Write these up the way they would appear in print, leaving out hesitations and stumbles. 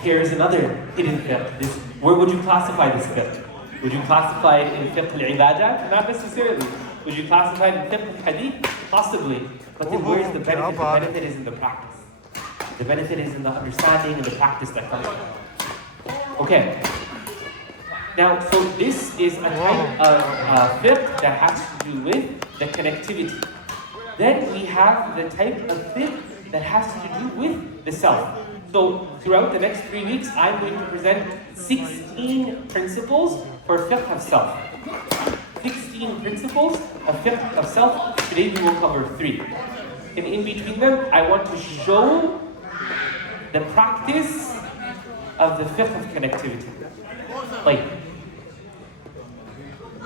Here's another hidden fiqh. Where would you classify this fiqh? Would you classify it in fiqh al-ibadat? Not necessarily. Would you classify it in fiqh al-hadith? Possibly. But then where's the benefit? The benefit is in the practice. The benefit is in the understanding and the practice that comes from it. Okay. Now, so this is a type of fiqh that has to do with the connectivity. Then we have the type of fiqh that has to do with the self. So throughout the next 3 weeks, I'm going to present 16 principles for fiqh of self. 16 principles of fiqh of self. Today we will cover 3. And in between them, I want to show the practice of the fiqh of connectivity. Like,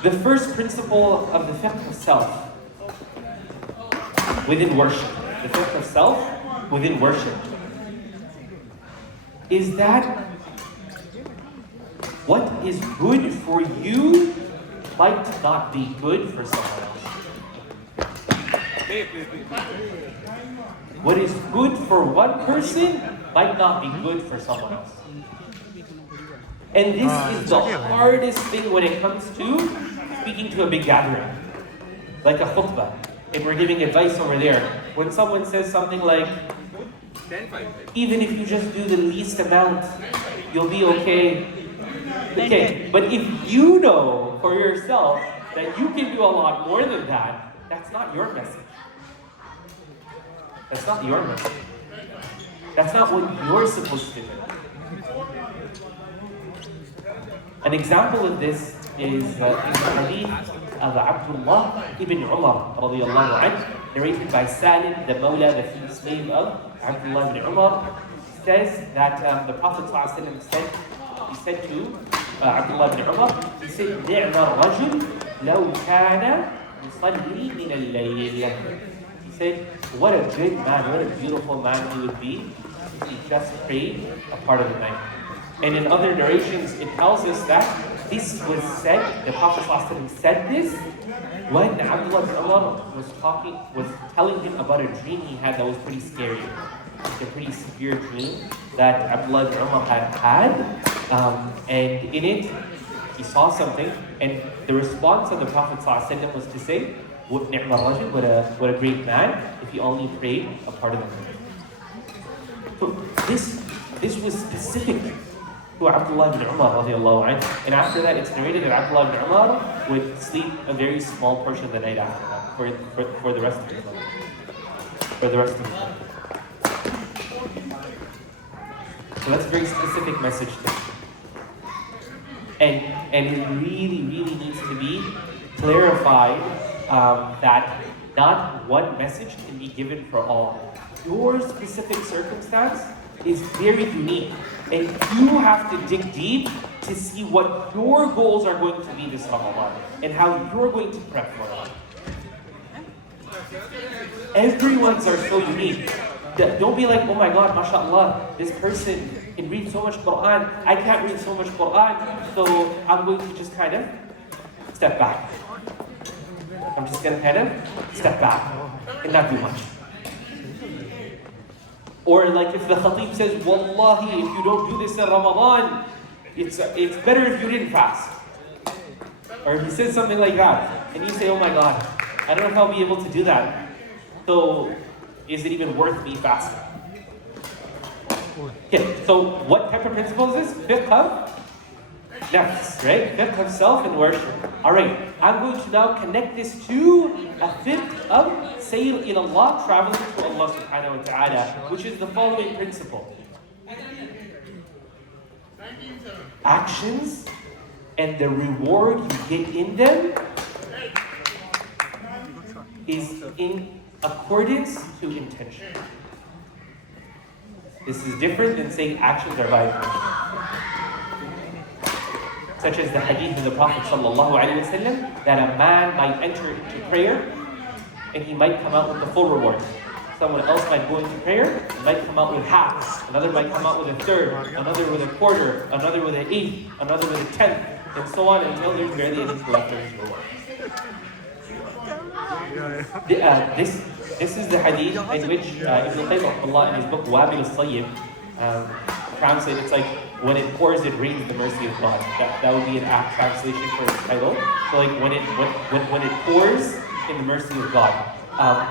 the first principle of the fiqh of self within worship, the fiqh of self within worship, is that what is good for you might not be good for someone else. What is good for one person might not be good for someone else. And this is the hardest thing when it comes to speaking to a big gathering, like a khutbah. If we're giving advice over there, when someone says something like, even if you just do the least amount, you'll be okay. Okay, but if you know for yourself that you can do a lot more than that, that's not your message. That's not your message. That's not what you're supposed to do. An example of this is in the hadith of Abdullah ibn Umar radiallahu anhu, narrated by Saad, the Mawla, the free slave of Abdullah ibn Umar, says that the Prophet said to Abdullah ibn Umar, he said, نِعْمَ الرَّجُلْ لَوْ كَانَ يُصَلِّي مِنَ اللَّيْلِ. He said, what a good man, what a beautiful man he would be if he just prayed a part of the night. And in other narrations, it tells us that this was said, the Prophet ﷺ said this when Abdullah ibn Umar was telling him about a dream he had that was pretty scary. It's a pretty severe dream that Abdullah ibn Umar had. And in it, he saw something, and the response of the Prophet ﷺ was to say, what a great man if he only prayed a part of the night. So this was specific to Abdullah ibn Umar radiallahu anhu. And after that, it's narrated that Abdullah ibn Umar would sleep a very small portion of the night after that, for the rest of his life. For the rest of his life. So that's a very specific message there. And it really, really needs to be clarified that not one message can be given for all. Your specific circumstance is very unique, and you have to dig deep to see what your goals are going to be this Ramadan and how you're going to prep for it. Everyone's are so unique. Don't be like, oh my God, mashallah, this person can read so much Quran. I can't read so much Quran, so I'm going to just kind of step back. I'm just going to kind of step back and not do much. Or like if the khatib says, Wallahi, if you don't do this in Ramadan, it's better if you didn't fast. Or he says something like that, and you say, oh my God, I don't know if I'll be able to do that. So is it even worth me fasting? Okay, so what type of principle is this? Fiqh of nafs, right? Fiqh of self and worship. Alright, I'm going to now connect this to a fiqh of sayr ilallah, traveling to Allah subhanahu wa ta'ala, which is the following principle. Actions and the reward you get in them is in accordance to intention. This is different than saying actions are by intention. Such as the hadith of the Prophet ﷺ, that a man might enter into prayer and he might come out with the full reward. Someone else might go into prayer and might come out with half. Another might come out with a third, another with a quarter, another with an eighth, another with a tenth, and so on until there's barely anything left of his reward. This is the hadith in which Ibn Qayyim in his book Wabil al-Sayyib translate, it's like, when it pours, it rains the mercy of God. That would be an apt translation for its title. So like, when it pours in the mercy of God.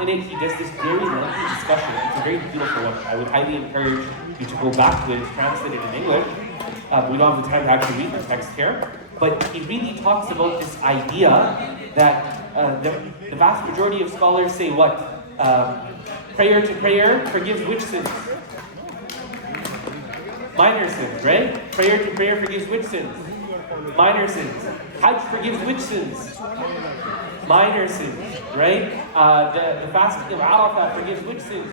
In it, he does this very lengthy discussion. It's a very beautiful one. I would highly encourage you to go back to it. It's translated in English. We don't have the time to actually read the text here. But he really talks about this idea that the vast majority of scholars say what? Prayer to prayer forgives which sins? Minor sins, right? Prayer to prayer forgives which sins? Minor sins. Hajj forgives which sins? Minor sins, right? The fasting of Arafah forgives which sins?